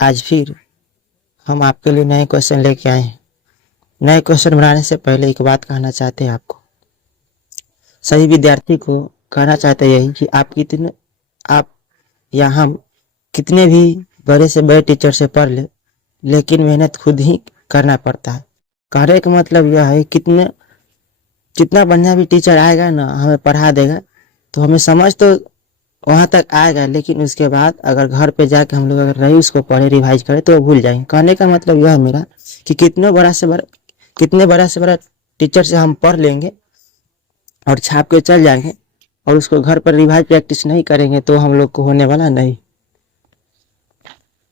आज फिर हम आपके लिए नए क्वेश्चन लेके आए हैं। नए क्वेश्चन बनाने से पहले एक बात कहना चाहते हैं आपको, सभी विद्यार्थी को कहना चाहते हैं यही कि आप या हम कितने भी बड़े से बड़े टीचर से पढ़ ले, लेकिन मेहनत खुद ही करना पड़ता है। कहने का मतलब यह है कितना बढ़िया भी टीचर आएगा ना, हमें पढ़ा देगा तो हमें समझ तो वहां तक आएगा, लेकिन उसके बाद अगर घर पे जाके हम लोग अगर नहीं उसको पढ़े रिवाइज करें तो वो भूल जाएंगे। कहने का मतलब यह है मेरा कि कितने बड़ा से बड़ा टीचर से हम पढ़ लेंगे और छाप के चल जाएंगे और उसको घर पर रिवाइज प्रैक्टिस नहीं करेंगे तो हम लोग को होने वाला नहीं।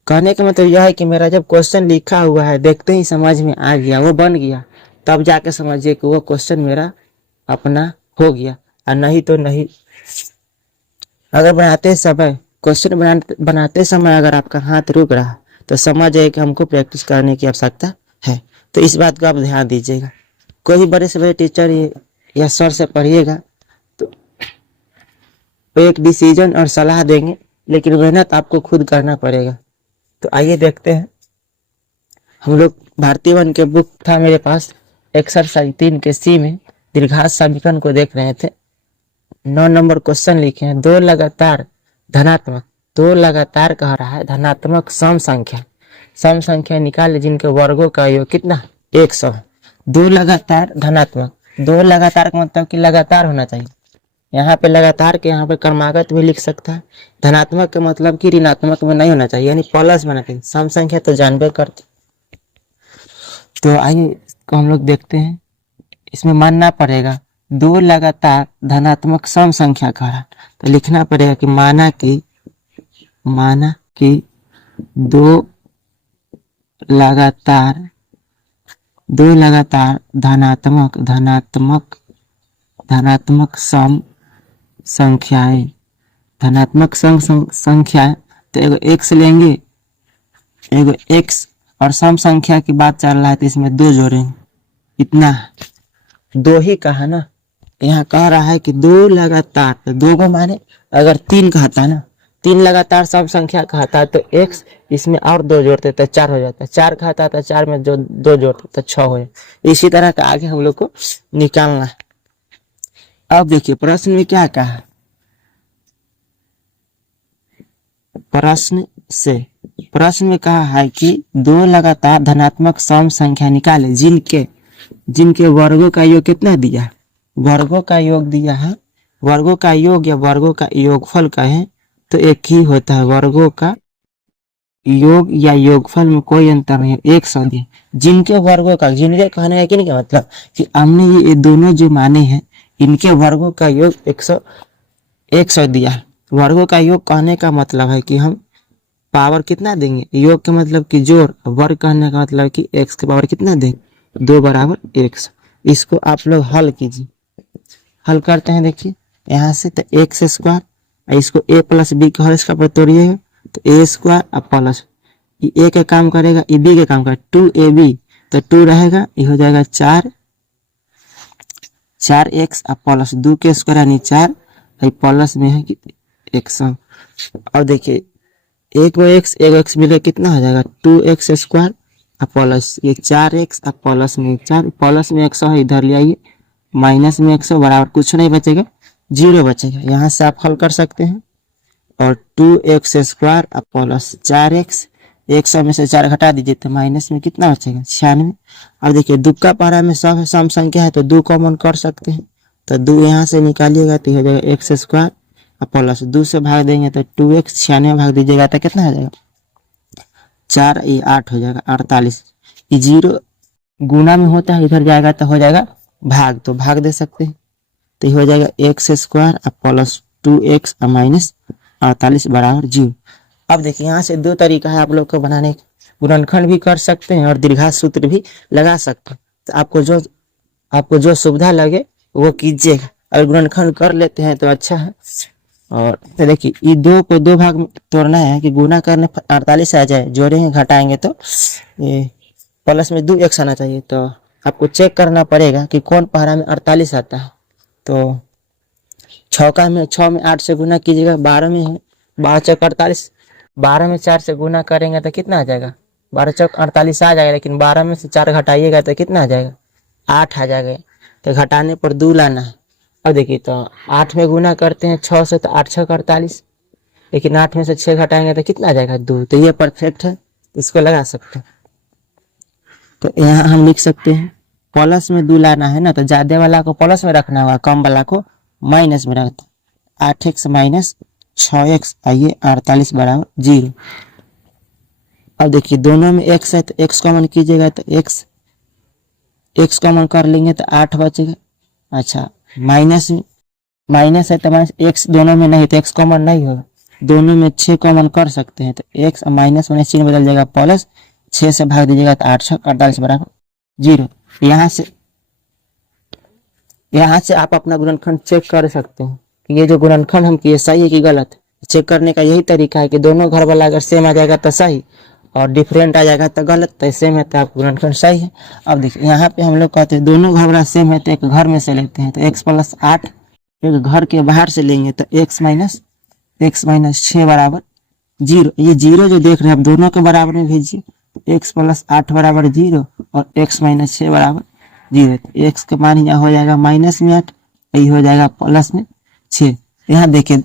कहने का मतलब यह है कि मेरा जब क्वेश्चन लिखा हुआ है देखते ही समझ में आ गया, वो बन गया, तब जाके समझिए कि वो क्वेश्चन मेरा अपना हो गया, और नहीं तो नहीं। अगर क्वेश्चन बनाते समय अगर आपका हाथ रुक रहा तो समझ जाइए कि हमको प्रैक्टिस करने की आवश्यकता है। तो इस बात को आप ध्यान दीजिएगा। कोई भी बड़े से बड़े टीचर या सर से पढ़िएगा तो एक डिसीजन और सलाह देंगे, लेकिन मेहनत आपको खुद करना पड़ेगा। तो आइए देखते हैं। हम लोग भारतीय वन के बुक था मेरे पास, एक्सरसाइज 3 के सी में दीर्घात समीकरण को देख रहे थे। 9 नंबर क्वेश्चन लिखे हैं। दो लगातार कह रहा है धनात्मक सम संख्या निकाले जिनके वर्गों का योग कितना 100। दो लगातार का मतलब कि लगातार होना चाहिए। यहाँ पे लगातार के यहाँ पे क्रमागत भी लिख सकता है। धनात्मक का मतलब कि ऋणात्मक में नहीं होना चाहिए, यानी प्लस में होना चाहिए। सम संख्या तो जानबे करते। तो आइए इसको हम लोग देखते हैं। इसमें मानना पड़ेगा दो लगातार धनात्मक सम संख्या कह रहा है, तो लिखना पड़ेगा कि माना कि दो लगातार धनात्मक सम संख्याएं तो एगो एक्स लेंगे, एगो एक्स, और सम संख्या की बात चल रहा है तो इसमें 2 जोड़ेंगे। इतना 2 ही कहा ना, यहाँ कह रहा है कि 2 लगातार, तो 2 को माने अगर 3 कहता ना, 3 लगातार सम संख्या कहता है तो एक्स इसमें और 2 जोड़ते तो 4 हो जाता है। 4 कहता तो 4 में जो 2 जोड़ते तो 6 हो जाए। इसी तरह का आगे हम लोग को निकालना है। अब देखिए प्रश्न में क्या कहा। प्रश्न में कहा है कि 2 लगातार धनात्मक सम संख्या निकाले जिनके वर्गों का योग कितना दिया, वर्गों का योग दिया है। वर्गों का योग या वर्गों का योगफल कहें तो एक ही होता है। वर्गों का योग या योगफल में कोई अंतर नहीं है, 100 दिया। जिनके कहने का किनके मतलब कि हमने ये दोनों जो माने हैं इनके वर्गों का योग 100 दिया। वर्गों का योग कहने का मतलब है कि हम पावर कितना देंगे, योग के मतलब कि जोड़, वर्ग कहने का मतलब कि x के पावर कितना देंगे 2 बराबर 100। इसको आप लोग हल कीजिए। हल करते हैं, देखिए यहाँ से तो एक्स स्क्वायर, इसको a प्लस बी का होल स्क्वायर पर तोड़िएगा तो a स्क्वायर और प्लस ए का काम करेगा, ये बी का काम करेगा, 2ab तो 2 रहेगा, ये हो जाएगा 4x और प्लस 2 के स्क्वायर यानी 4, प्लस में है कि 100। और देखिए एक एक्स मिले कितना हो जाएगा 2x स्क्वायर और प्लस ये 4x और प्लस में 4, प्लस में 100 है, इधर ले आइए, माइनस में 100 बराबर कुछ नहीं बचेगा, 0 बचेगा। यहाँ से आप हल कर सकते हैं। और 2x स्क्वायर और प्लस 4x, 100 में से 4 घटा दीजिए तो माइनस में कितना बचेगा 96। और देखिए दुक्का पारा में सब है, सम संख्या है तो 2 कॉमन कर सकते हैं, तो 2 यहाँ से निकालिएगा तो हो जाएगा x स्क्वायर और प्लस 2 से भाग देंगे तो 2x, 96 भाग दीजिएगा तो कितना हो जाएगा 4, ये 8 हो जाएगा 48। ये 0 गुना में होता है, इधर जाएगा तो हो जाएगा भाग, तो भाग दे सकते हैं तो ये हो जाएगा x स्क्वायर और प्लस 2x और माइनस 48 बराबर 0। अब देखिए यहाँ से 2 तरीका है आप लोग को बनाने का, गुणनखंड भी कर सकते हैं और दीर्घात सूत्र भी लगा सकते हैं। तो आपको जो सुविधा लगे वो कीजिएगा। अगर गुणनखंड कर लेते हैं तो अच्छा है। और तो देखिए ये 2 को 2 भाग में तोड़ना है कि गुना करने 48 आ जाए, जोड़ेंगे घटाएंगे तो ये प्लस में 2x आना चाहिए। तो आपको चेक करना पड़ेगा कि कौन पहाड़ा में 48 आता है। तो 6 में 8 से गुना कीजिएगा, 12 में है, 12 चौक 48, 12 में 4 से गुना करेंगे तो कितना आ जाएगा, 12 चौक 48 आ जाएगा, लेकिन 12 में से 4 घटाइएगा तो कितना आ जाएगा, 8 आ जाएगा। तो घटाने पर 2 लाना है। अब देखिए तो 8 में गुना करते हैं 6 से तो 8 6 48, लेकिन 8 में से 6 घटाएंगे तो कितना आ जाएगा, 2। तो ये परफेक्ट है, इसको लगा सकते हैं। तो यहाँ हम लिख सकते हैं प्लस में 2 लाना है ना, तो ज्यादा वाला को प्लस में रखना होगा, कम वाला को माइनस में रखना। 8x माइनस 6x आइए 48 बराबर 0। अब देखिए दोनों में x है तो x कॉमन कीजिएगा तो x कॉमन कर लेंगे तो 8 बचेगा। अच्छा माइनस है तो माइनस x दोनों में नहीं तो x कॉमन नहीं होगा, दोनों में 6 कॉमन कर सकते हैं तो x माइनस माइनस चिन्ह बदल जाएगा प्लस, 6 से भाग दीजिएगा तो 8 6 48 बराबर 0। यहाँ से आप अपना गुणनखंड चेक कर सकते हैं कि ये जो गुणनखंड हम किए सही है कि गलत है। चेक करने का यही तरीका है कि दोनों घर वाला अगर सेम आ जाएगा तो सही और डिफरेंट आ जाएगा तो गलत, तो सेम है तो आपका गुणनखंड सही है। अब देखिए यहाँ पे हम लोग कहते हैं दोनों घर वाला सेम है तो एक घर में से लेते हैं, तो x प्लस 8 एक घर के बाहर से लेंगे तो x माइनस 6 बराबर 0। ये 0 जो देख रहे हैं आप दोनों के बराबर में भेजिए, x प्लस 8 बराबर 0 और x माइनस 6 बराबर 0। तो x का मान यहाँ हो जाएगा माइनस में 8, ये हो जाएगा प्लस में 6। यहाँ देखिए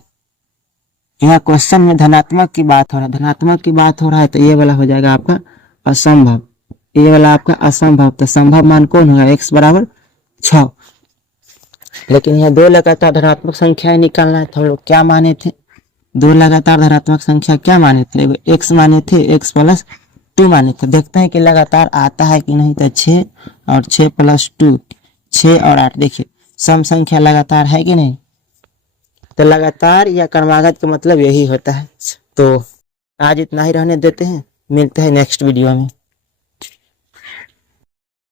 यहाँ क्वेश्चन में धनात्मक की बात हो रहा है, तो ये वाला हो जाएगा आपका असंभव, ये वाला आपका असंभव। तो संभव मान कौन होगा, x बराबर 6। लेकिन यहाँ 2 लगातार धनात्मक संख्याएं निकालना है, तो हम लोग क्या माने थे, 2 लगातार धनात्मक संख्या क्या माने थे, x माने थे, x प्लस 2 माने थे। देखते हैं कि लगातार आता है कि नहीं, तो 6 और 6 प्लस 2 6 और 8, देखिए सम संख्या लगातार है कि नहीं। तो लगातार या क्रमागत का मतलब यही होता है। तो आज इतना ही रहने देते हैं, मिलते हैं नेक्स्ट वीडियो में।